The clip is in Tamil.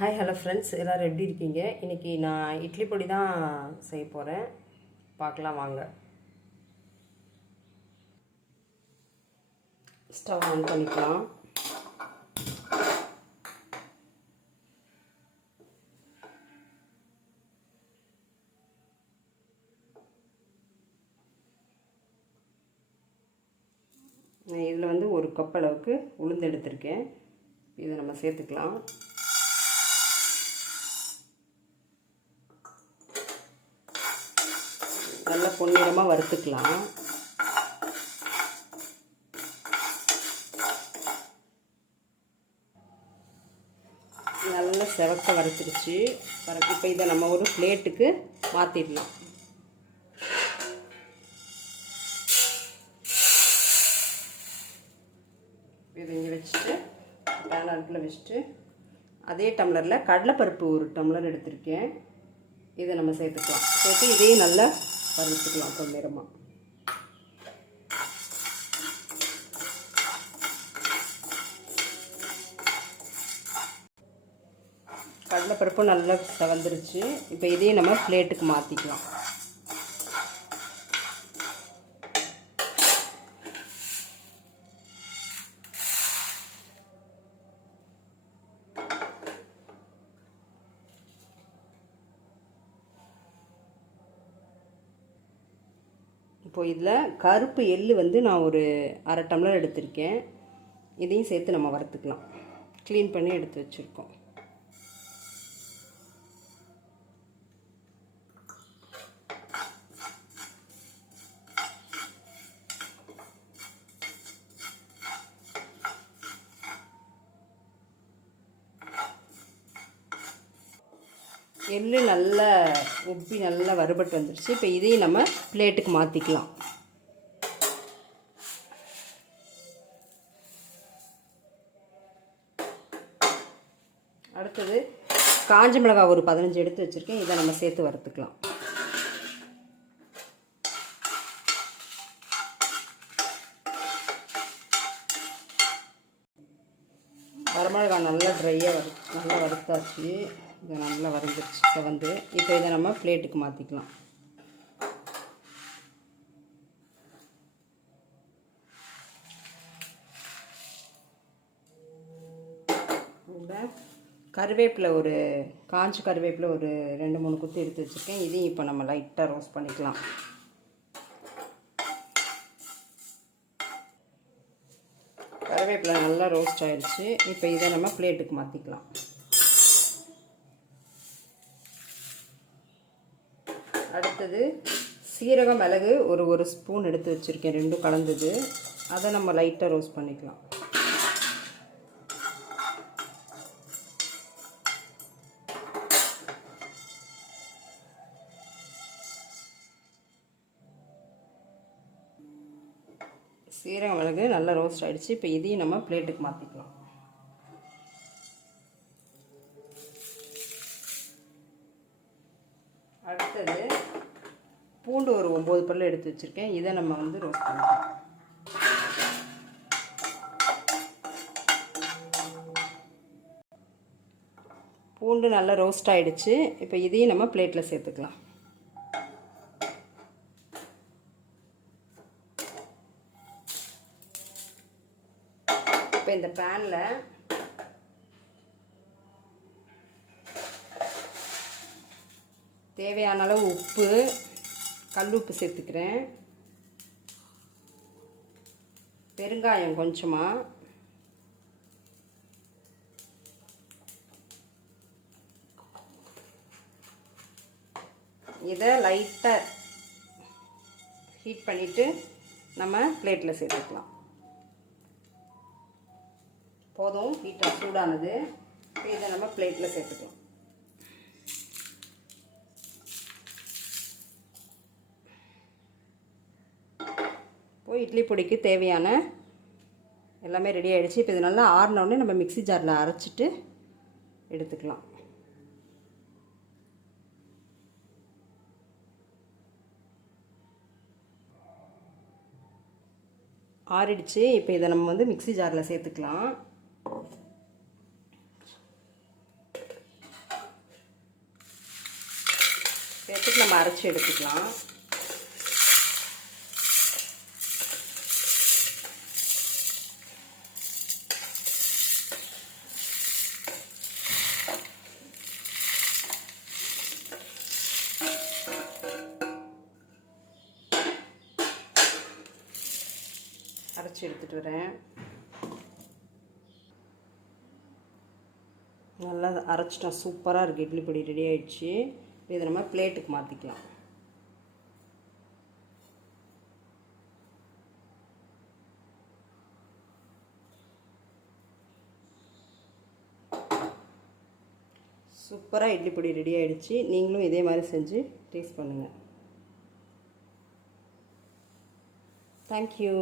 ஹாய் ஹலோ ஃப்ரெண்ட்ஸ் எல்லோரும் எப்படி இருக்கீங்க? இன்றைக்கி நான் இட்லி பொடி தான் செய்ய போகிறேன் பார்க்கலாம் வாங்க. ஸ்டவ் ஆன் பண்ணிக்கலாம். நான் இதில் வந்து ஒரு கப் அளவுக்கு உளுந்து எடுத்திருக்கேன். இதை நம்ம சேர்த்துக்கலாம். நல்லா பொன்னிறமாக வறுத்துக்கலாம். நல்லா செவக்க வறுத்துருச்சு. இப்போ இதை நம்ம ஒரு பிளேட்டுக்கு மாற்றிடலாம் இதை இங்கே வச்சுட்டு பேன் அடுப்பில் வச்சுட்டு அதே டம்ளரில் கடலைப்பருப்பு ஒரு டம்ளர் எடுத்திருக்கேன். இதை நம்ம சேர்த்துக்கலாம். சேர்த்து இதையும் நல்லா வறுத்துக்கலாம் பொன்னிறமாக கடலைப்பருப்பு நல்லா செவந்துருச்சு. இப்போ இதையும் நம்ம பிளேட்டுக்கு மாற்றிக்கலாம் இப்போ இதில் கருப்பு எள் வந்து நான் ஒரு அரை டம்ளர் எடுத்திருக்கேன். இதையும் சேர்த்து நம்ம வறுத்துக்கலாம். க்ளீன் பண்ணி எடுத்து வச்சுருக்கோம். எள்ளு நல்லா உப்பி நல்லா வறுபட்டு வந்துருச்சு. இப்போ இதையும் நம்ம பிளேட்டுக்கு மாற்றிக்கலாம் அடுத்தது காஞ்ச மிளகாய் ஒரு பதினஞ்சு எடுத்து வச்சுருக்கேன். இதை நம்ம சேர்த்து வறுத்துக்கலாம். வரமிளகாய் நல்லா ட்ரையாக வறு நல்லா வறுத்தாச்சு. இது நல்லா வறுந்துருச்சு செவந்து இப்போ இதை நம்ம பிளேட்டுக்கு மாற்றிக்கலாம் கருவேப்பிலை ஒரு காஞ்ச கருவேப்பிலை ஒரு ரெண்டு மூணு குத்து எடுத்து வச்சுருக்கேன். இதையும் இப்போ நம்ம லைட்டாக ரோஸ்ட் பண்ணிக்கலாம். கருவேப்பிலை நல்லா ரோஸ்ட் ஆயிடுச்சு. இப்போ இதை நம்ம பிளேட்டுக்கு மாற்றிக்கலாம் அடுத்தது சீரகம் மிளகு ஒரு ஒரு ஸ்பூன் எடுத்து வச்சுருக்கேன் ரெண்டும் கலந்தது. அதை நம்ம லைட்டாக ரோஸ்ட் பண்ணிக்கலாம். சீரகம் மிளகு நல்லா ரோஸ்ட் ஆகிடுச்சு இப்போ இதையும் நம்ம பிளேட்டுக்கு மாற்றிக்கலாம் ஒரு ஒம்பது பல்லு எடுத்து வச்சுருக்கேன். இதை நம்ம வந்து ரோஸ்ட் பண்ணிக்கலாம். பூண்டு நல்லா ரோஸ்ட் ஆகிடுச்சு இப்போ இதையும் நம்ம பிளேட்டில் சேர்த்துக்கலாம். இப்போ இந்த பேனில் தேவையான அளவு உப்பு கல் உப்பு சேர்த்துக்கிறேன். பெருங்காயம் கொஞ்சமாக இதை லைட்டாக ஹீட் பண்ணிவிட்டு நம்ம பிளேட்டில் சேர்த்துக்கலாம். போதும் ஹீட்டாக சூடானது. இதை நம்ம பிளேட்டில் சேர்த்துக்கலாம். இப்போது இட்லி பொடிக்கு தேவையான எல்லாமே ரெடி ஆகிடுச்சு இப்போ இது நல்லா ஆறினோடனே நம்ம மிக்சி ஜாரில் அரைச்சிட்டு எடுத்துக்கலாம். ஆறிடுச்சு. இப்போ இதை நம்ம வந்து மிக்சி ஜாரில் சேர்த்துக்கலாம். சேர்த்துட்டு நம்ம அரைச்சி எடுத்துக்கலாம். அரைச்சி எடுத்துகிட்டு வரேன். நல்லா அரைச்சிட்டோம் சூப்பராக இருக்குது இட்லி பொடி ரெடி ஆகிடுச்சு இதை நம்ம பிளேட்டுக்கு மாற்றிக்கலாம் சூப்பராக இட்லி பொடி ரெடி ஆகிடுச்சு நீங்களும் இதே மாதிரி செஞ்சு டேஸ்ட் பண்ணுங்கள் தேங்க்யூ